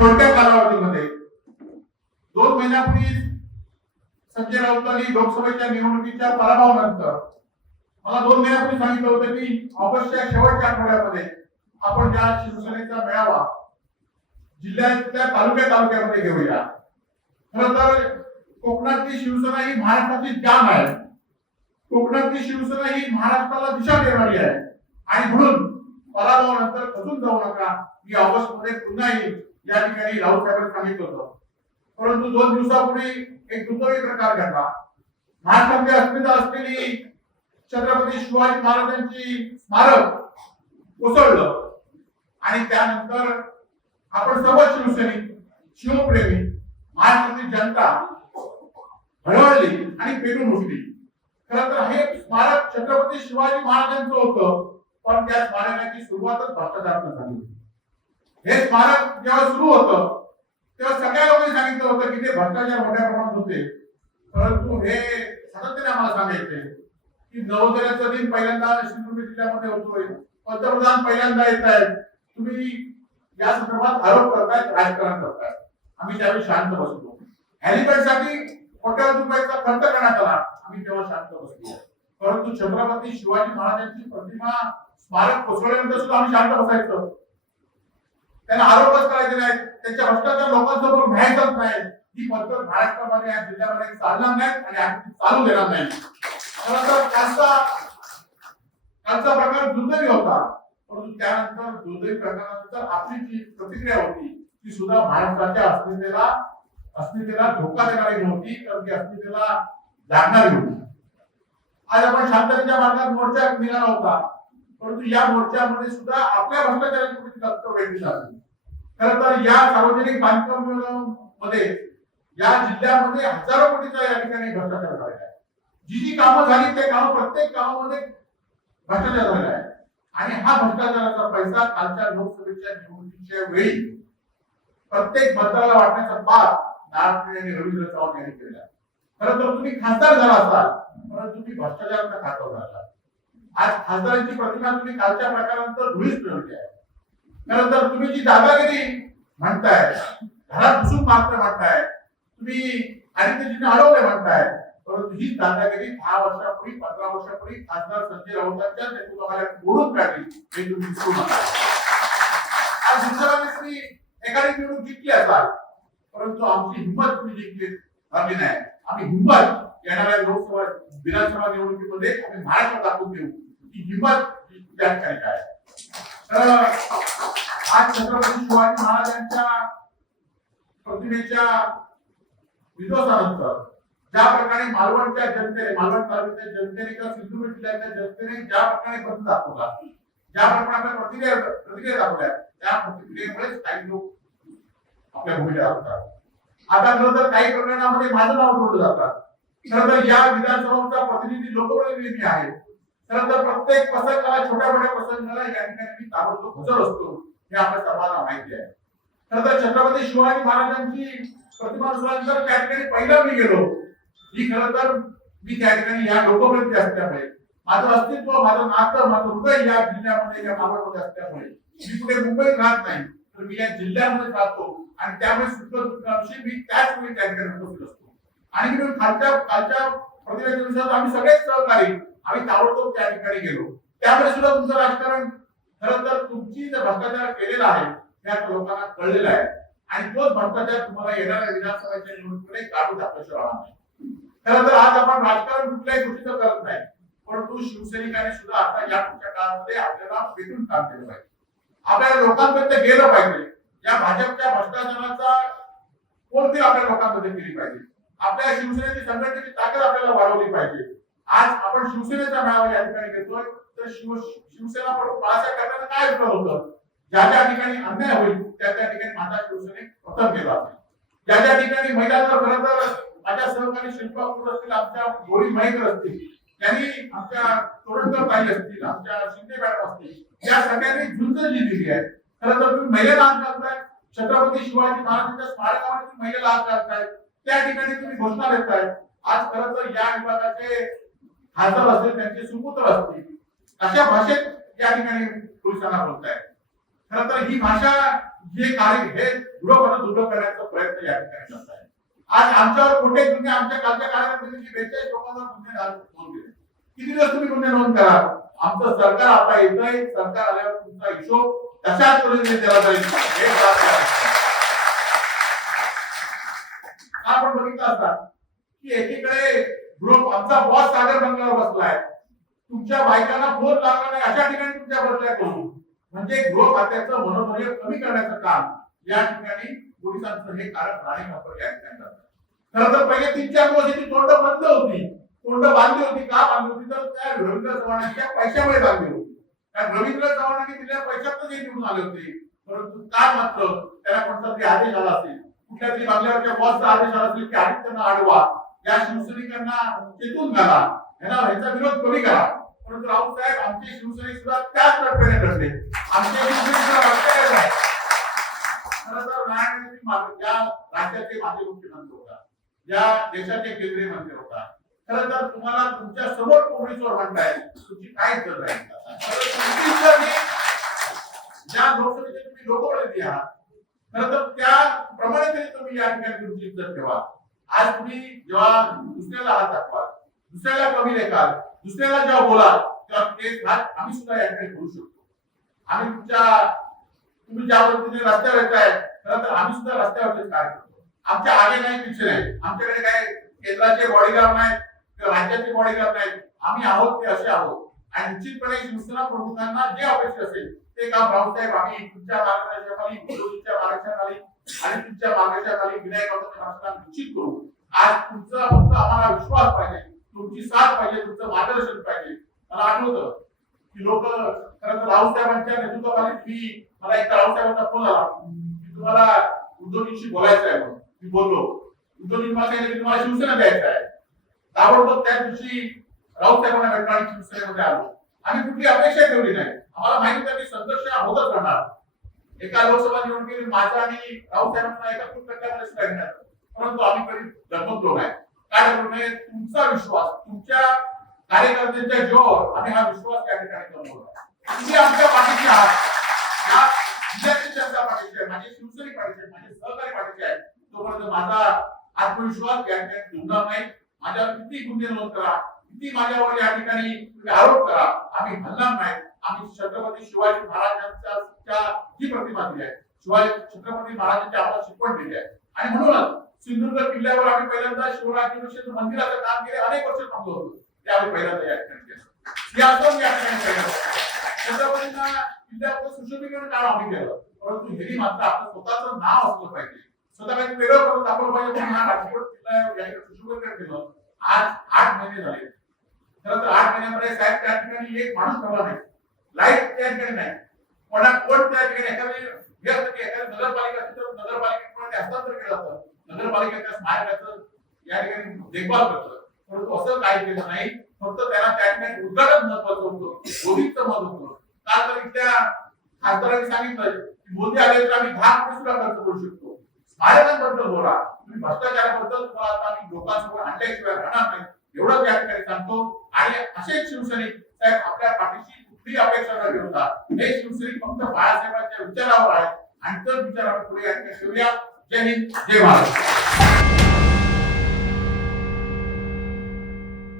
छोट्या कालावधीमध्ये 2 महिन्यापूर्वी संजय राऊतांनी लोकसभेच्या निवडणुकीच्या पराभवानंतर मला 2 महिन्यापूर्वी सांगितलं होतं की ऑगस्टच्या शेवटच्या आठवड्यामध्ये आपण ज्या शिवसेनेचा मेळावा जिल्ह्यातल्या तालुक्यामध्ये घेऊया. खरं तर कोकणातली शिवसेना ही महाराष्ट्राची जान आहे. कोकणातली शिवसेना ही महाराष्ट्राला दिशा देणारी आहे आणि म्हणून पराभवानंतर खचून जाऊ नका. मी ऑगस्ट मध्ये पुन्हा येईल या ठिकाणी राऊत साहेबांनी सांगितलं होतं. परंतु 2 दिवसापूर्वी एक दुर्दैवी प्रकार घडला. महाराष्ट्रामध्ये अस्मिता असलेली छत्रपती शिवाजी महाराजांची स्मारक कोसळलं आणि त्यानंतर आपण सर्व शिवसैनिक शिवप्रेमी महाराष्ट्रातील जनता हळहळली आणि पेटून उठली. खरं तर हे स्मारक छत्रपती शिवाजी महाराजांचं होतं, पण त्या स्मारकाची सुरुवातच भ्रष्टाचारातून झाली होती. हे स्मारक जेव्हा सुरू होतं तेव्हा सगळ्या लोकांनी सांगितलं होतं की ते भ्रष्टाचार मोठ्या प्रमाणात होते. परंतु हे सातत्याने आम्हाला सांगायचे की नवोदयाचा दिन पहिल्यांदा सिंधुदुर्ग जिल्ह्यामध्ये होतोय, पंतप्रधान पहिल्यांदा येत आहेत, तुम्ही या संदर्भात आरोप करतायत, राजकारण करतायत. आम्ही त्यावेळी शांत बसलो. हेलिपॅडसाठी कोट्यावधी रुपयाचा खर्च करण्यात आला, आम्ही तेव्हा शांत बसलो. परंतु छत्रपती शिवाजी महाराजांची प्रतिमा स्मारक कोसळल्यानंतर सुद्धा आम्ही शांत बसायचं. त्यांना आरोपच करायचे नाहीत, त्यांच्या भ्रष्टाचार लोकांसमोर घ्यायचाच नाही. ही पद्धत महाराष्ट्रामध्ये या जिल्ह्यामध्ये चालणार नाही आणि आम्ही चालू देणार नाही. खरं तर कालचा प्रकार दुर्दैवी होता, परंतु त्यानंतर दुर्दैवी प्रकारानंतर आपली जी प्रतिक्रिया होती ती सुद्धा महाराष्ट्राच्या अस्मितेला धोका देणारी नव्हती, तर ती अस्मितेला जागणारी होती. आज आपण शांततेच्या मार्गात मोर्चा निघाला होता, परंतु या मोर्चामध्ये सुद्धा आपल्या भ्रष्टाचाराची कुठे तत्व वेगळी झाली. खरं तर या सार्वजनिक बांधकाम मध्ये या जिल्ह्यामध्ये हजारो कोटीचा या ठिकाणी भ्रष्टाचार झालेला आहे. जी कामं झाली ते काम प्रत्येक कामामध्ये भ्रष्टाचार झालेला आहे आणि हा भ्रष्टाचाराचा पैसा कालच्या लोकसभेच्या निवडणुकीच्या वेळी प्रत्येक मतदाराला वाटण्याचा पाप नारायण आणि रवींद्र चव्हाण यांनी केला. खरं तर तुम्ही खासदार झाला असाल, परंतु तुम्ही भ्रष्टाचाराचा खासदार झाला. आज खासदारांची प्रतिमा तुम्ही कालच्या प्रकारानंतर धुळीस मिळवली आहे. खरं तर तुम्ही जी दादागिरी म्हणताय, घरात घुसून मात्र म्हणताय, तुम्ही आणि ते अडवले म्हणताय, परंतु ही दादागिरी 10 वर्षापूर्वी 15 वर्षापूर्वी खासदार संजय राऊतांच्या नेतृत्वाखाली मोडून काढली हे तुम्ही विसरू नका. आज दुसऱ्या एखादी निवडणूक जिंकली असाल, परंतु आमची हिंमत तुम्ही जिंकली झाली नाही. आम्ही हिंमत येणाऱ्या लोकसभा विधानसभा निवडणुकीमध्ये आम्ही महाराष्ट्र दाखवून देऊ की हिंमत त्या ठिकाणी काय. तर आज छत्रपती शिवाजी महाराजांच्या प्रतिमेच्या विध्वंसानंतर ज्या प्रकारे मालवणच्या जनतेने, मालवण तालुक्याच्या जनतेने किंवा सिंधुदुर्ग जिल्ह्याच्या जनतेने ज्या प्रकारे बंद दाखवला, ज्या प्रकारे प्रतिक्रिया दाखवल्या, त्या प्रतिक्रियेमुळेच काही लोक आपल्या भूमिका दाखवतात. आता खरं तर काही प्रकरणामध्ये माझं नाव जोडलं जातात. खरं तर या विधानसभाचा प्रतिनिधी लोकप्रतिनिधी आहे. खरं तर प्रत्येक प्रसंगाला, छोट्या मोठ्या प्रसंगाला या ठिकाणी ताबडतोब हजर असतो हे आपल्या सर्वांना माहिती आहे. खरं तर छत्रपती शिवाजी महाराजांची प्रतिमा सुरुवातीला त्या ठिकाणी पहिला मी गेलो. ही खरं तर मी त्या ठिकाणी या लोकप्रतिनिधी असल्यामुळे, माझं अस्तित्व, माझं नातं, माझं हृदय या जिल्ह्यामध्ये, या मावळमध्ये असल्यामुळे मी कुठे मुंबईत राहत नाही, तर मी या जिल्ह्यामध्ये राहतो आणि त्यामुळे सुखदुःखाविषयी मी त्याच वेळी त्या ठिकाणी उपस्थित असतो. आणि मी कालच्या प्रतिनिधी दिवसात आम्ही सगळेच सहकारी आम्ही ताबडतोब त्या ठिकाणी गेलो. त्यामुळे सुद्धा तुमचं राजकारण, खरं तर तुमची जे भ्रष्टाचार केलेला आहे त्या लोकांना कळलेला आहे आणि तोच भ्रष्टाचार तुम्हाला येणाऱ्या विधानसभेच्या निवडणुकीकडे काढून दाखवायचं राहणार नाही. खरं तर आज आपण राजकारण कुठल्याही गोष्टीचं करत नाही, परंतु शिवसैनिकांनी सुद्धा आता या पुढच्या काळामध्ये आपल्याला पेटून काम केलं पाहिजे. आपल्याला लोकांपर्यंत गेलं पाहिजे. या भाजपच्या भ्रष्टाचाराचा कोणती आपल्या लोकांमध्ये केली पाहिजे. आपल्या शिवसेनेची संघटनेची ताकद आपल्याला वाढवली पाहिजे. आज आपण शिवसेनेचा मेळावा या ठिकाणी घेतोय, तर शिवसेना प्रमुख बाळासाहेब ठाकरेंना काय विचार होतं, ज्या ज्या ठिकाणी अन्याय होईल त्या त्या ठिकाणी माझा शिवसैनिक प्रथम केला असेल. ज्या ज्या ठिकाणी महिलांवर, खरं तर माझ्या सहकारी शिल्पा कपूर असतील, आमच्या गोरी महेकर असतील, त्यांनी आमच्या तोरणकर ताई असतील, आमच्या शिंदे मॅडम असतील, या सगळ्यांनी झुंज जी दिली आहे. खरं तर तुम्ही महिलेला हात घालताय, छत्रपती शिवाजी महाराजांच्या स्मारकामध्ये तुम्ही महिलेला हात घालताय, त्या ठिकाणी तुम्ही घोषणा देताय. आज खरं तर या विभागाचे खासदार असतील, त्यांचे सुपुत्र असतील, अशा भाषेत या ठिकाणी पोलिसांना बोलताय. खरं तर ही भाषा हे कार्य हे दूर करण्याचा प्रयत्न या ठिकाणी करत आहे. आज आमच्यावर कोणते गुन्हे आमच्या कालच्या कार्यकर्त्यांनी 42 लोकांवर गुन्हे नोंद केले. किती दिवस तुम्ही गुन्हे नोंद करा, आमचं सरकार आता येतंय, सरकार आल्यावर तुमचा हिशोब तशाच पद्धतीने दिला जाईल. आपण बघितलं असता की एकीकडे ग्रुप आमचा बॉस सागर बंगल्यावर बसलाय, तुमच्या बायकांना फोन लागला नाही अशा ठिकाणी तुमच्या बदल्या करू, म्हणजे गृह खात्याचं मनोबल कमी करण्याचं काम या ठिकाणी पोलिसांचं हे कारण राणे वापर या ठिकाणी करतात. खरं तर पहिले 3-4 दिवस तोंड बंद होती, तोंड बांधली होती. का बांधली होती? तर त्या रवींद्र चव्हाणांच्या पैशामुळे बांधली होती. कारण रवींद्र चव्हाणांनी दिलेल्या पैशातच हे निवडून आले होते. परंतु काय मात्र त्याला कोणता तरी आदेश आला असेल, कुठल्या तरी बंगल्यावरच्या बॉसचा आदेश आला असेल की आदित्यना अडवा, या शिवसैनिकांना चेतून घाला, ह्याचा विरोध कमी करा. परंतु राऊत साहेब आमचे शिवसैनिक सुद्धा त्याच तत्परेने लढले. आमचे शिवसैनिक सुद्धा वाटले नाही. खरं तर नारायण या राज्याचे माजी मुख्यमंत्री होता, या देशाचे केंद्रीय मंत्री होता. खरं तर तुम्हाला तुमच्या समोर कोंबडीचोर म्हणताय, तुमची काय इज्जत राहील? ज्या लोकसभेचे तुम्ही लोकप्रतिनिधी आहात, खरं तर त्याप्रमाणे तरी तुम्ही या ठिकाणी तुमची इज्जत ठेवा. आज तुम्ही जेव्हा दुसऱ्याला हात दाखवाल, दुसऱ्याला कमी लेखाल, दुसऱ्याला जेव्हा बोलाल, तेव्हा ते हात आम्ही सुद्धा या ठिकाणी बोलू शकतो. आम्ही तुम्ही ज्या पद्धतीने रस्त्यावर येत आहे, खरं तर आम्ही सुद्धा रस्त्यावरच कार्य करतो. आमच्या आगे नाही पिछे नाही, आमच्याकडे काय केंद्राचे बॉडीगार्ड नाहीत किंवा राज्याचे बॉडीगार्ड नाहीत. आम्ही आहोत ते असे आहोत. आणि निश्चितपणे शिवसेना प्रमुखांना जे अपेक्षित असेल ते काम राऊतसाहेब आम्ही तुमच्या मार्गदर्शनाखाली, मोदींच्या मार्गदर्शनाखाली आणि तुमच्या मार्गदर्शनाखाली विनायक राऊतांच्या निश्चित करू. आज तुमचा फक्त आम्हाला विश्वास पाहिजे, तुमची साथ पाहिजे, तुमचं मार्गदर्शन पाहिजे. मला आठवतं की लोक खरं तर राऊतसाहेबांच्या नेतृत्वाखाली मला एक राऊतसाहेबांचा फोन आला की तुम्हाला उद्धवजींशी बोलायचं आहे म्हणून. मी बोललो, उद्धवजी मला सांगितलं की तुम्हाला शिवसेना द्यायचं आहे. ताबडतोब त्या दिवशी राऊतसाहेबांना भेटणार शिवसेनेमध्ये आलो. आम्ही कुठली अपेक्षा ठेवली नाही. आम्हाला माहिती होतं की संघर्ष होतच राहणार. एका लोकसभा निवडणुकीत माझा आणि राऊतसाहेबांचा एका खूप टक्क्यामध्ये स्टॅग्नर, परंतु आम्ही कधी दखललो नाही. काय दखललो नाही? तुमचा विश्वास, तुमच्या कार्यकर्त्यांच्या जोर आम्ही हा विश्वास त्या ठिकाणी कमवला. तुम्ही आमच्या पाठीशी आहात, या जिल्ह्यातील जनता पाठीशी आहे, माझे शिवसैनिक पाठीशी आहे, माझे सहकारी पाठीशी आहे. तोपर्यंत माझा आत्मविश्वास या ठिकाणी तुमणार नाही. माझ्यावर किती गुन्हे नोंद करा, किती माझ्यावर या ठिकाणी तुम्ही आरोप करा, आम्ही हलणार नाही. आम्ही छत्रपती शिवाजी महाराजांच्या जी प्रतिमा दिली आहे, छत्रपती महाराजांची आम्हाला शिकवण दिली आहे. आणि म्हणूनच सिंधुदुर्ग किल्ल्यावर आम्ही पहिल्यांदा शिवराज्याभिषेक मंदिराचं काम केले, अनेक वर्ष थांबलो होतो. ते आम्ही पहिल्यांदा या ठिकाणी केलं. या ठिकाणी केलं. छत्रपतींना किल्ल्याचं सुशोभीकरण काम आम्ही केलं. परंतु हे मात्र आपलं स्वतःचं नाव असलं पाहिजे, स्वतः काही वेगळं करून दाखवलं पाहिजे. म्हणून हा राजकोट किल्ला सुशोभीकरण केलं. आज 8 महिने झाले. खरं तर 8 महिन्यामध्ये साहेब त्या ठिकाणी एक माणूस ठेवला नाही, लाईट त्या ठिकाणी नाही, कोण त्या ठिकाणी एखादी नगरपालिका असेल तर नगरपालिकेकडे हस्तांतर केलं जातं, नगरपालिकेच्या स्मारकाचं या ठिकाणी देखभाल करतं. परंतु असं काही केलं नाही. फक्त त्यांना त्या ठिकाणी उद्घाटन महत्वाचं होतं, मोदींचं महत्व होतं. काल तर इथल्या खासदारांनी सांगितलं की मोदी आले तर आम्ही 10 कोटी सुद्धा खर्च करू शकतो. स्मारकांबद्दल बोला, तुम्ही भ्रष्टाचाराबद्दल तुम्हाला आता आम्ही लोकांसमोर आणल्याशिवाय राहणार नाही, एवढंच या ठिकाणी सांगतो. आणि असेच शिवसैनिक साहेब आपल्या पाठीशी कुठली अपेक्षा न ठेवता, हे शिवसैनिक फक्त बाळासाहेबांच्या विचारावर आहेत आणि तर विचारावर पुढे या ठिकाणी ठेवूया. जय हिंद, जय महाराष्ट्र.